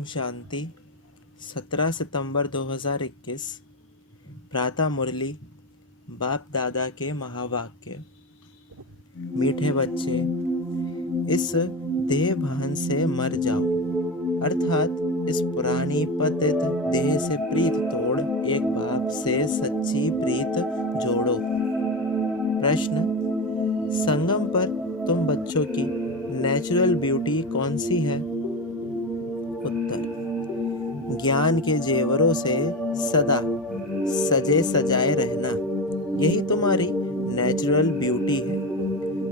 ओम शांति। 17 सितंबर 2021। प्रातः मुरली। बाप दादा के महावाक्य। मीठे बच्चे, इस देह भान से मर जाओ, अर्थात इस पुरानी पतित देह से प्रीत तोड़ एक बाप से सच्ची प्रीत जोड़ो। प्रश्न: संगम पर तुम बच्चों की नेचुरल ब्यूटी कौन सी है? उत्तर: ज्ञान के जेवरों से सदा सजे सजाए रहना, यही तुम्हारी नेचुरल ब्यूटी है।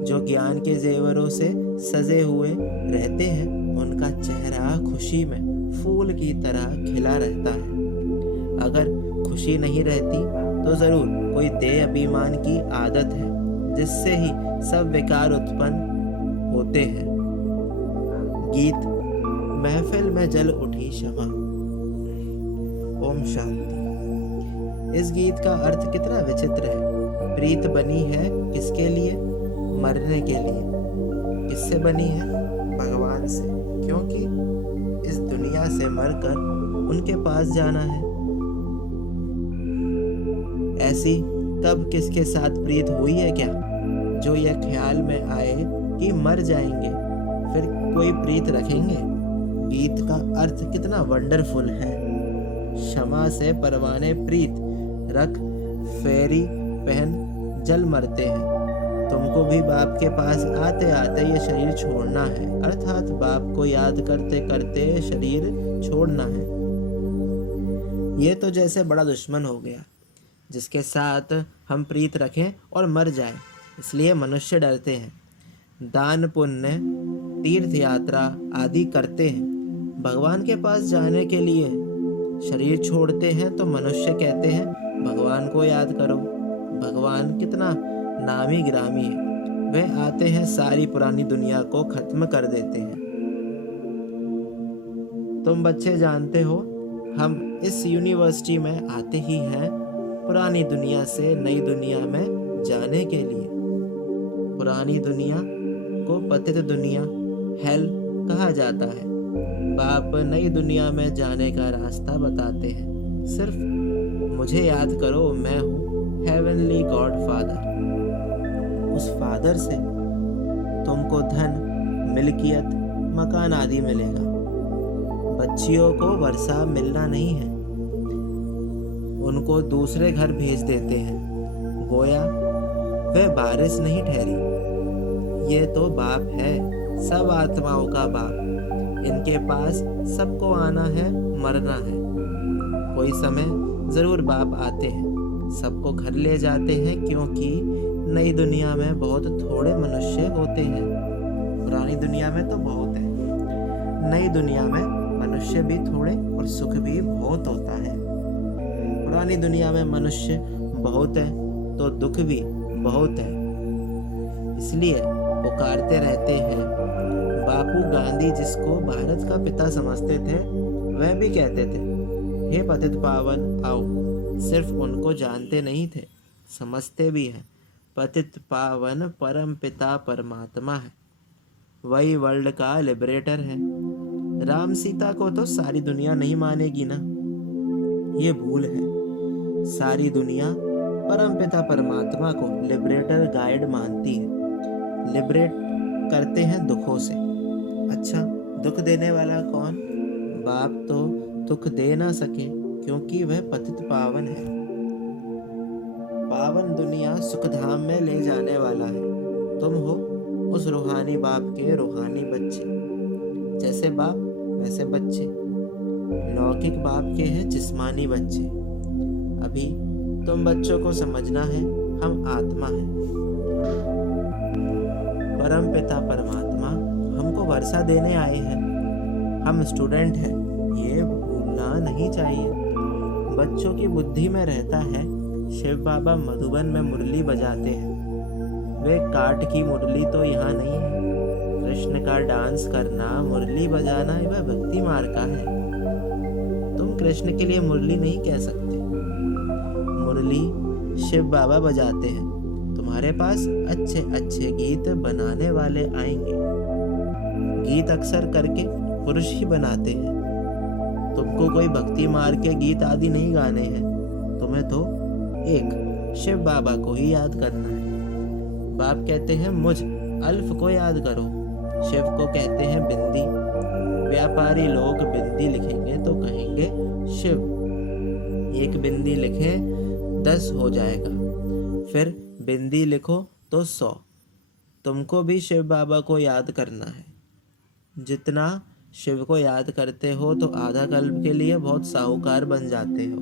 जो ज्ञान के जेवरों से सजे हुए रहते हैं, उनका चेहरा खुशी में फूल की तरह खिला रहता है। अगर खुशी नहीं रहती तो जरूर कोई देह अभिमान की आदत है, जिससे ही सब विकार उत्पन्न होते हैं। गीत: महफिल में जल उठी शमा। ओम शांति। इस गीत का अर्थ कितना विचित्र है। प्रीत बनी है किसके लिए? मरने के लिए। किससे बनी है? भगवान से, क्योंकि इस दुनिया से मरकर उनके पास जाना है। ऐसी तब किसके साथ प्रीत हुई है क्या? जो यह ख्याल में आए कि मर जाएंगे, फिर कोई प्रीत रखेंगे? गीत का अर्थ कितना वंडरफुल है। क्षमा से परवाने प्रीत रख, फेरी पहन जल मरते हैं। तुमको भी बाप के पास आते आते ये शरीर छोड़ना है, अर्थात बाप को याद करते करते शरीर छोड़ना है। ये तो जैसे बड़ा दुश्मन हो गया, जिसके साथ हम प्रीत रखें और मर जाए, इसलिए मनुष्य डरते हैं। दान पुण्य, तीर्थ यात्रा आदि करते हैं, भगवान के पास जाने के लिए शरीर छोड़ते हैं, तो मनुष्य कहते हैं भगवान को याद करो। भगवान कितना नामी ग्रामी है, वह आते हैं सारी पुरानी दुनिया को खत्म कर देते हैं। तुम बच्चे जानते हो, हम इस यूनिवर्सिटी में आते ही हैं पुरानी दुनिया से नई दुनिया में जाने के लिए। पुरानी दुनिया को पतित दुनिया, हेल कहा जाता है। बाप नई दुनिया में जाने का रास्ता बताते हैं। सिर्फ मुझे याद करो, मैं हूँ हेवनली गॉड फादर। उस फादर से तुमको धन, मिल्कियत, मकान आदि मिलेगा। बच्चियों को वर्षा मिलना नहीं है, उनको दूसरे घर भेज देते हैं, गोया वह बारिश नहीं ठहरी। ये तो बाप है, सब आत्माओं का बाप। इनके पास सबको आना है, मरना है। कोई समय जरूर बाप आते हैं, सबको घर ले जाते हैं, क्योंकि नई दुनिया में बहुत थोड़े मनुष्य होते हैं। पुरानी दुनिया में तो बहुत है, नई दुनिया में मनुष्य भी थोड़े और सुख भी बहुत होता है। पुरानी दुनिया में मनुष्य बहुत है तो दुख भी बहुत है, इसलिए पुकारते रहते हैं। बापू गांधी, जिसको भारत का पिता समझते थे, वह भी कहते थे, हे पतित पावन आओ। सिर्फ उनको जानते नहीं थे, समझते भी हैं। पतित पावन परम पिता परमात्मा है, वही वर्ल्ड का लिबरेटर है। राम सीता को तो सारी दुनिया नहीं मानेगी ना, ये भूल है। सारी दुनिया परम पिता परमात्मा को लिबरेटर गाइड मानती है। लिबरेट करते हैं दुखों से। अच्छा, दुख देने वाला कौन? बाप तो दुख दे ना सके, क्योंकि वह पतित पावन है। पावन दुनिया सुखधाम में ले जाने वाला है। तुम हो उस रूहानी बाप के रूहानी बच्चे। जैसे बाप वैसे बच्चे। लौकिक बाप के हैं जिस्मानी बच्चे। अभी तुम बच्चों को समझना है, हम आत्मा हैं। परम पिता परमात्मा हमको वर्षा देने आए हैं। हम स्टूडेंट हैं, ये भूलना नहीं चाहिए। बच्चों की बुद्धि में रहता है, शिव बाबा मधुबन में मुरली बजाते हैं। वे काठ की मुरली तो यहाँ नहीं है। कृष्ण का डांस करना, मुरली बजाना, वह भक्ति मार्ग का है। तुम कृष्ण के लिए मुरली नहीं कह सकते। मुरली शिव बाबा बजाते हैं। तुम्हारे पास अच्छे अच्छे गीत बनाने वाले आएंगे। गीत अक्सर करके पुरुष ही बनाते हैं। तुमको कोई भक्ति मार्ग के गीत आदि नहीं गाने हैं, तुम्हें तो एक शिव बाबा को ही याद करना है। बाप कहते हैं मुझ अल्फ को याद करो। शिव को कहते हैं बिंदी। व्यापारी लोग बिंदी लिखेंगे तो कहेंगे शिव। एक बिंदी लिखें 10 हो जाएगा, फिर बिंदी लिखो तो 100। तुमको भी शिव बाबा को याद करना है। जितना शिव को याद करते हो तो आधा कल्प के लिए बहुत साहूकार बन जाते हो।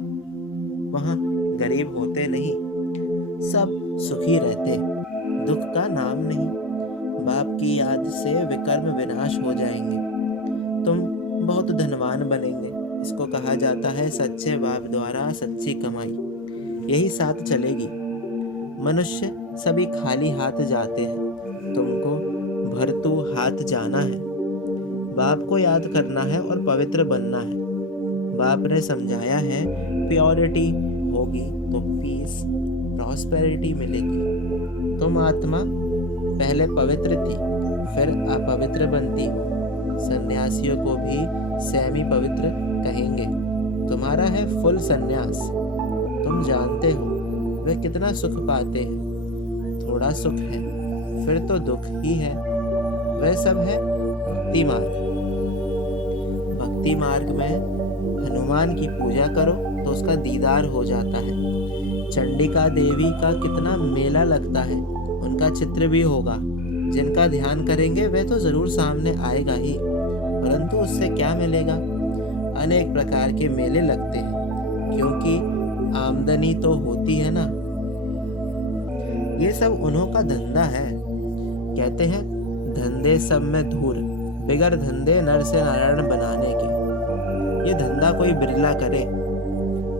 वहाँ गरीब होते नहीं, सब सुखी रहते, दुख का नाम नहीं। बाप की याद से विकर्म विनाश हो जाएंगे, तुम बहुत धनवान बनेंगे। इसको कहा जाता है सच्चे बाप द्वारा सच्ची कमाई। यही साथ चलेगी। मनुष्य सभी खाली हाथ जाते हैं, तुमको भरतू हाथ जाना है। बाप को याद करना है और पवित्र बनना है। बाप ने समझाया है प्योरिटी होगी तो पीस प्रॉस्पेरिटी मिलेगी। तुम आत्मा पहले पवित्र थी, फिर अपवित्र बनती हो। सन्यासियों को भी सेमी पवित्र कहेंगे। तुम्हारा है फुल सन्यास। तुम जानते हो वे कितना सुख पाते हैं। थोड़ा सुख है फिर तो दुख ही है। वह सब है भक्ति मार्ग। भक्ति मार्ग में हनुमान की पूजा करो तो उसका दीदार हो जाता है। चंडिका देवी का कितना मेला लगता है, उनका चित्र भी होगा। जिनका ध्यान करेंगे वह तो जरूर सामने आएगा ही, परंतु उससे क्या मिलेगा? अनेक प्रकार के मेले लगते हैं, क्योंकि आमदनी तो होती है ना। ये सब उन्हों का धंधा है। कहते हैं धंधे सब में धूल, बिगर धंधे नर से नारायण बनाने के। ये धंधा कोई बिरला करे।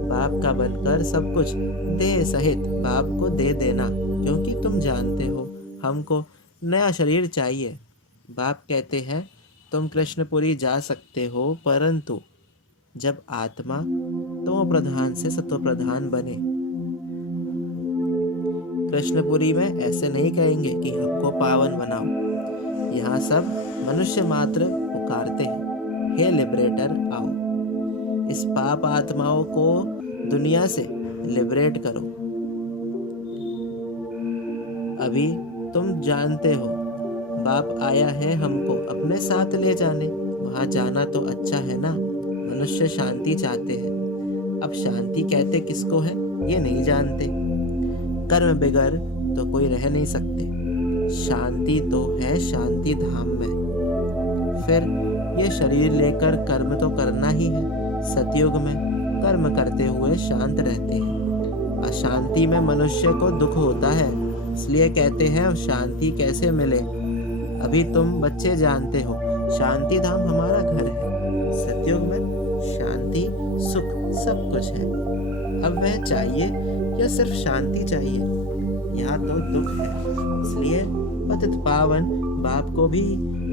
बाप का बनकर सब कुछ देह सहित बाप को दे देना, क्योंकि तुम जानते हो हमको नया शरीर चाहिए। बाप कहते हैं तुम कृष्णपुरी जा सकते हो, परंतु जब आत्मा तमो प्रधान से सतो प्रधान बने। कृष्णपुरी में ऐसे नहीं कहेंगे कि हमको पावन बनाओ। यहाँ सब मनुष्य मात्र पुकारते हैं, हे लिबरेटर आओ, इस पाप आत्माओं को दुनिया से लिबरेट करो। अभी तुम जानते हो बाप आया है हमको अपने साथ ले जाने। वहां जाना तो अच्छा है ना। मनुष्य शांति चाहते हैं। अब शांति कहते किसको है ये नहीं जानते। कर्म बिगर तो कोई रह नहीं सकते। शांति तो है शांति धाम में। फिर ये शरीर लेकर कर्म तो करना ही है। सतयुग में कर्म करते हुए शांत रहते हैं। अशांति में मनुष्य को दुख होता है, इसलिए कहते हैं शांति कैसे मिले। अभी तुम बच्चे जानते हो शांति धाम हमारा घर है। सतयुग में शांति सुख सब कुछ है। अब वह चाहिए या सिर्फ शांति चाहिए? यहाँ तो दुख है, इसलिए पतित पावन बाप को भी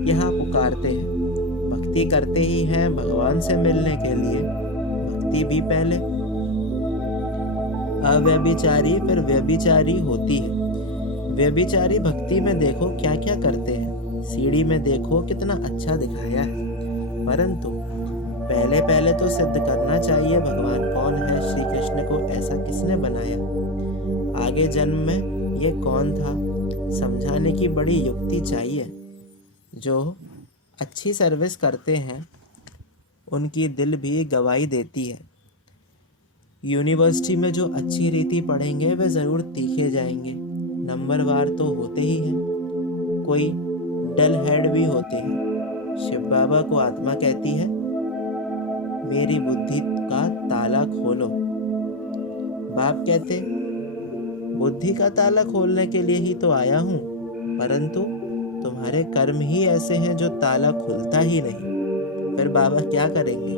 यहाँ पुकारते हैं। भक्ति करते ही हैं भगवान से मिलने के लिए। भक्ति भी पहले अव्यभिचारी फिर व्यभिचारी होती है। व्यभिचारी भक्ति में देखो क्या क्या करते हैं। सीढ़ी में देखो कितना अच्छा दिखाया है, परंतु पहले पहले तो सिद्ध करना चाहिए भगवान कौन है। श्री कृष्ण को ऐसा किसने बनाया, आगे जन्म में ये कौन था, समझाने की बड़ी युक्ति चाहिए। जो अच्छी सर्विस करते हैं उनकी दिल भी गवाही देती है। यूनिवर्सिटी में जो अच्छी रीति पढ़ेंगे वे ज़रूर तीखे जाएंगे। नंबरवार तो होते ही हैं, कोई डल हेड भी होते हैं। शिव बाबा को आत्मा कहती है मेरी बुद्धि का ताला खोलो। बाप कहते बुद्धि का ताला खोलने के लिए ही तो आया हूँ, परंतु तुम्हारे कर्म ही ऐसे हैं जो ताला खुलता ही नहीं। फिर बाबा क्या करेंगे?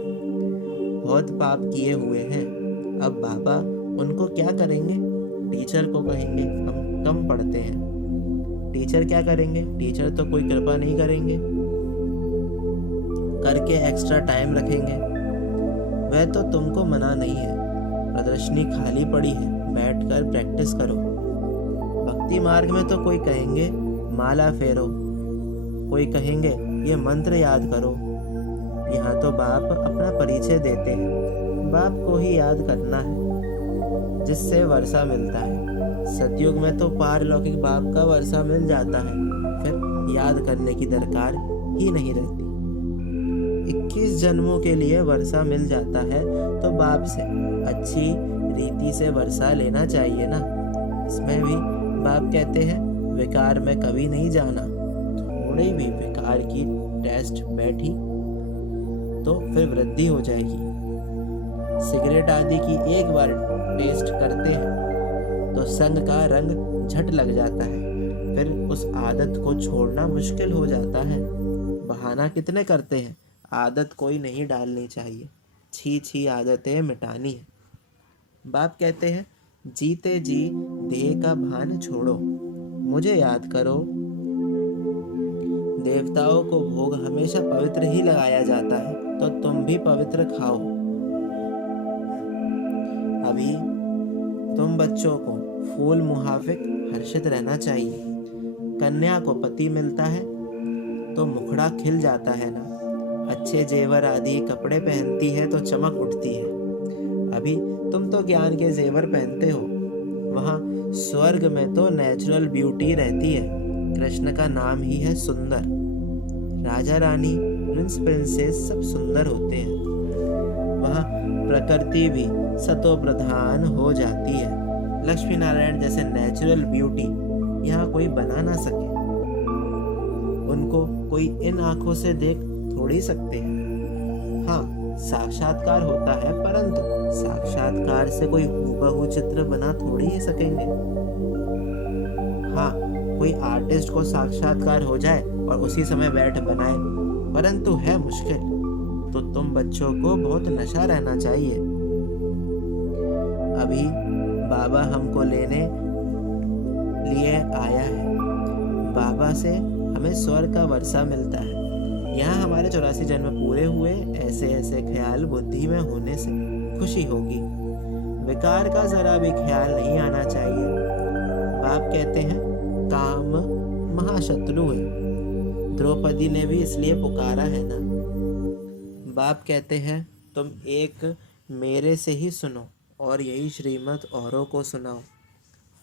बहुत पाप किए हुए हैं। अब बाबा उनको क्या करेंगे? टीचर को कहेंगे हम कम पढ़ते हैं। टीचर क्या करेंगे? टीचर तो कोई कृपा नहीं करेंगे, करके एक्स्ट्रा टाइम रखेंगे। वह तो तुमको मना नहीं है। प्रदर्शनी खाली पड़ी है, बैठकर प्रैक्टिस करो। भक्ति मार्ग में तो कोई कहेंगे माला फेरो, कोई कहेंगे ये मंत्र याद करो, यहाँ तो बाप अपना परिचय देते हैं। बाप को ही याद करना है जिससे वर्षा मिलता है। सतयुग में तो पारलौकिक बाप का वर्षा मिल जाता है, फिर याद करने की दरकार ही नहीं रहती। 21 जन्मों के लिए वर्षा मिल जाता है तो बाप से अच्छी रीति से वर्षा लेना चाहिए ना। इसमें भी बाप कहते हैं विकार में कभी नहीं जाना। थोड़ी भी विकार की टेस्ट बैठी तो फिर वृद्धि हो जाएगी। सिगरेट आदि की एक बार टेस्ट करते हैं तो संग का रंग झट लग जाता है, फिर उस आदत को छोड़ना मुश्किल हो जाता है। बहाना कितने करते हैं, आदत कोई नहीं डालनी चाहिए, छी छी आदतें मिटानी है। बाप कहते हैं जीते जी देह का भान छोड़ो, मुझे याद करो। देवताओं को भोग हमेशा पवित्र ही लगाया जाता है, तो तुम भी पवित्र खाओ। अभी तुम बच्चों को फूल मुहाफिक हर्षित रहना चाहिए। कन्या को पति मिलता है तो मुखड़ा खिल जाता है ना। अच्छे जेवर आदि कपड़े पहनती है तो चमक उठती है। अभी तुम तो ज्ञान के जेवर पहनते हो, वहाँ स्वर्ग में तो नेचुरल ब्यूटी रहती है। कृष्ण का नाम ही है सुंदर। राजा रानी, प्रिंस प्रिंसेस सब सुंदर होते हैं। वहाँ प्रकृति भी सतो प्रधान हो जाती है। लक्ष्मी नारायण जैसे नेचुरल ब्यूटी यहाँ कोई बना ना सके। उनको कोई इन आंखों से देख थोड़ी सकते हैं। हाँ, साक्षात्कार होता है, परंतु साक्षात्कार से कोई हूबहू चित्र बना थोड़ी ही सकेंगे। हाँ, कोई आर्टिस्ट को साक्षात्कार हो जाए और उसी समय बैठ बनाए, परंतु है मुश्किल। तो तुम बच्चों को बहुत नशा रहना चाहिए। अभी बाबा हमको लेने लिए आया है। बाबा से हमें स्वर्ग का वर्षा मिलता है। यहाँ हमारे 84 जन्म पूरे हुए, ऐसे ऐसे ख्याल बुद्धि में होने से खुशी होगी। विकार का जरा भी ख्याल नहीं आना चाहिए। बाप कहते हैं काम महाशत्रु है। द्रौपदी ने भी इसलिए पुकारा है ना। बाप कहते हैं तुम एक मेरे से ही सुनो और यही श्रीमत औरों को सुनाओ।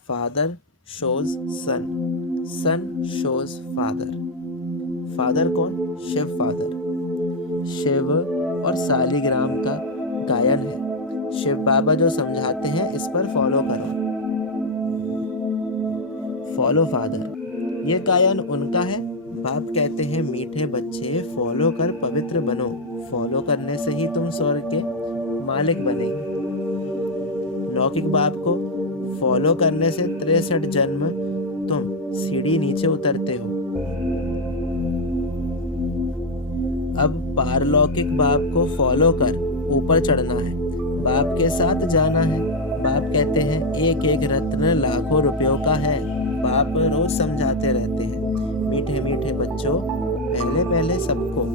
फादर शोज सन, सन शोज फादर। फादर कौन? शिव फादर। शिव और सालीग्राम का गायन है। शिव बाबा जो समझाते हैं इस पर फॉलो करो। फॉलो फादर, ये गायन उनका है। बाप कहते हैं मीठे बच्चे फॉलो कर पवित्र बनो। फॉलो करने से ही तुम स्वर्ग के मालिक बनेंगे। लौकिक बाप को फॉलो करने से 63 जन्म तुम सीढ़ी नीचे उतरते हो। अब पारलौकिक बाप को फॉलो कर ऊपर चढ़ना है, बाप के साथ जाना है। बाप कहते हैं एक एक रत्न लाखों रुपयों का है। बाप रोज समझाते रहते हैं मीठे मीठे बच्चों, पहले पहले सबको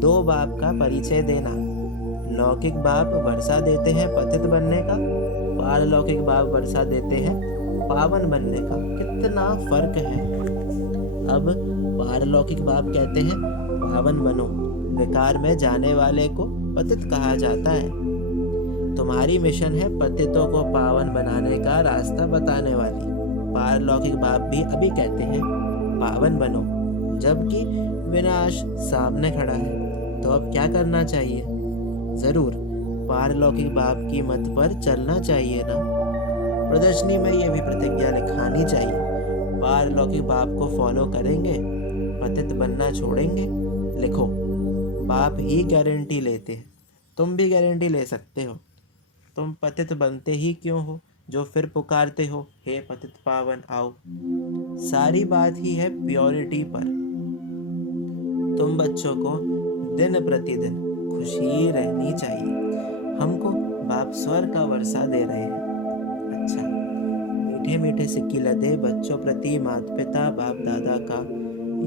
दो बाप का परिचय देना। लौकिक बाप वर्षा देते हैं पतित बनने का, पारलौकिक बाप वर्षा देते हैं पावन बनने का। कितना फर्क है। अब पारलौकिक बाप कहते हैं पावन बनो। विकार में जाने वाले को पतित कहा जाता है। तुम्हारी मिशन है पतितों को पावन बनाने का रास्ता बताने वाली। पारलौकिक बाप भी अभी कहते हैं पावन बनो, जबकि विनाश सामने खड़ा है। तो अब क्या करना चाहिए? जरूर पारलौकिक बाप की मत पर चलना चाहिए ना। प्रदर्शनी में ये भी प्रतिज्ञा लिखानी चाहिए। पारलौकिक बाप को फॉलो करेंगे, पतित बनना छोड़ेंगे। लिखो, बाप ही गारंटी लेते हैं, तुम भी गारंटी ले सकते हो। तुम पतित बनते ही क्यों हो जो फिर पुकारते हो हे पतित पावन आओ। सारी बात ही है प्योरिटी पर। तुम बच्चों को दिन प्रतिदिन खुशी रहनी चाहिए। हमको बाप स्वर्ग का वर्षा दे रहे हैं। अच्छा, मीठे मीठे सिक्की लदे बच्चों प्रति माता पिता बाप दादा का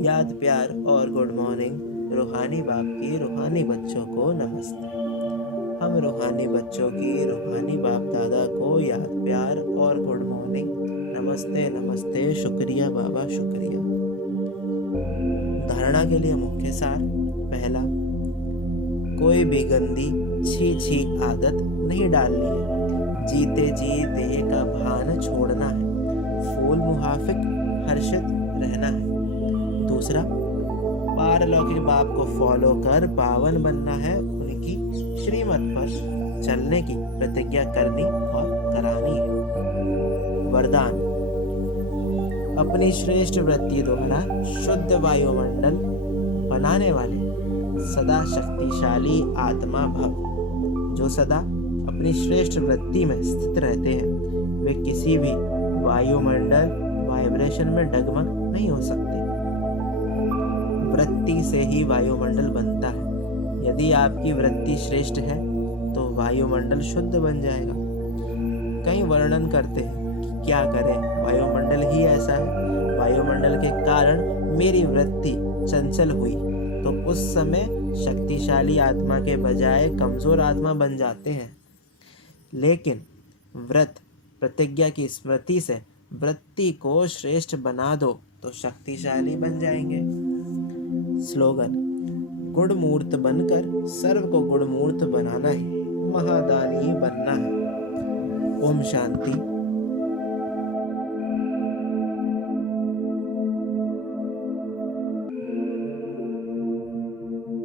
याद प्यार और गुड मॉर्निंग। रूहानी बाप की रूहानी बच्चों को नमस्ते। हम रूहानी बच्चों की रूहानी बाप दादा को याद प्यार और गुड मॉर्निंग। नमस्ते नमस्ते, शुक्रिया बाबा शुक्रिया। धारणा के लिए मुख्य सार। पहला, कोई भी गंदी छी छी आदत नहीं डालनी है। जीते जी देह का भान छोड़ना है। फूल मुहाफिक हर्षित रहना है। दूसरा, पारलौकिक बाप को फॉलो कर पावन बनना है। उनकी श्रीमत पर चलने की प्रतिज्ञा करनी और करानी है। वरदान, अपनी श्रेष्ठ वृत्ति द्वारा शुद्ध वायुमंडल बनाने वाले सदा शक्तिशाली आत्मा भव। जो सदा अपनी श्रेष्ठ वृत्ति में स्थित रहते हैं वे किसी भी वायुमंडल वाइब्रेशन में डगमग नहीं हो सकते। वृत्ति से ही वायुमंडल बनता है। यदि आपकी वृत्ति श्रेष्ठ है तो वायुमंडल शुद्ध बन जाएगा। कई वर्णन करते हैं कि क्या करें, वायुमंडल ही ऐसा है, वायुमंडल के कारण मेरी वृत्ति चंचल हुई, तो उस समय शक्तिशाली आत्मा के बजाय कमजोर आत्मा बन जाते हैं। लेकिन व्रत प्रतिज्ञा की स्मृति से वृत्ति को श्रेष्ठ बना दो तो शक्तिशाली बन जाएंगे। स्लोगन, गुणमूर्त बनकर सर्व को गुणमूर्त बनाना ही महादानी बनना है। ओम शांति।